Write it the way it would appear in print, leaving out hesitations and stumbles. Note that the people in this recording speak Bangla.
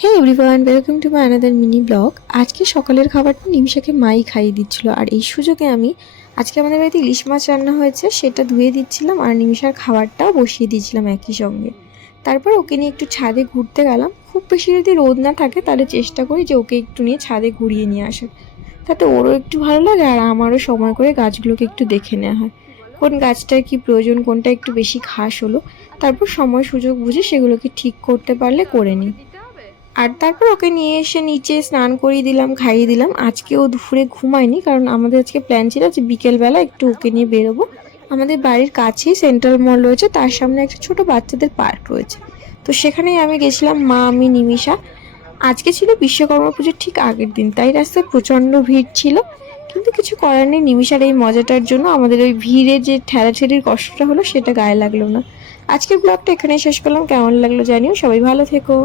Hey everyone, welcome to my another mini blog. আজকে সকালের খাবারটা নিমিষাকে মাই খাইয়ে দিচ্ছিল, আর এই সুযোগে আমি আজকে আমাদের বাড়িতে ইলিশ মাছ রান্না হয়েছে সেটা ধুয়ে দিচ্ছিলাম, আর নিমিষার খাবারটাও বসিয়ে দিয়েছিলাম একই সঙ্গে। তারপর ওকে নিয়ে একটু ছাদে ঘুরতে গেলাম। খুব বেশি যদি রোদ না থাকে তাহলে চেষ্টা করি যে ওকে একটু নিয়ে ছাদে ঘুরিয়ে নিয়ে আসার, তাতে ওরও একটু ভালো লাগে আর আমারও সময় করে গাছগুলোকে একটু দেখে নেওয়া হয়, কোন গাছটার কি প্রয়োজন, কোনটা একটু বেশি ঘাস হলো। তারপর সময় সুযোগ বুঝে সেগুলোকে ঠিক করতে পারলে করে নিই। আর তারপর ওকে নিয়ে এসে নিচে স্নান করিয়ে দিলাম, খাইয়ে দিলাম। আজকে ও দুপুরে ঘুমায়নি, কারণ আমাদের আজকে প্ল্যান ছিল যে বিকেলবেলা একটু ওকে নিয়ে বেরোবো। আমাদের বাড়ির কাছেই সেন্ট্রাল মল রয়েছে, তার সামনে একটা ছোট বাচ্চাদের পার্ক রয়েছে। তো সেখানেই আমি গেছিলাম, মা, আমি, নিমিষা। আজকে ছিল বিশ্বকর্মা পুজোর ঠিক আগের দিন, তাই রাস্তায় প্রচণ্ড ভিড় ছিল। কিন্তু কিছু করার নেই, নিমিষার এই মজাটার জন্য আমাদের ওই ভিড়ে যে ঠেলাঠেলির কষ্টটা হলো সেটা গায়ে লাগলো না। আজকের ব্লগটা এখানেই শেষ করলাম। কেমন লাগলো জানিও। সবাই ভালো থেকো।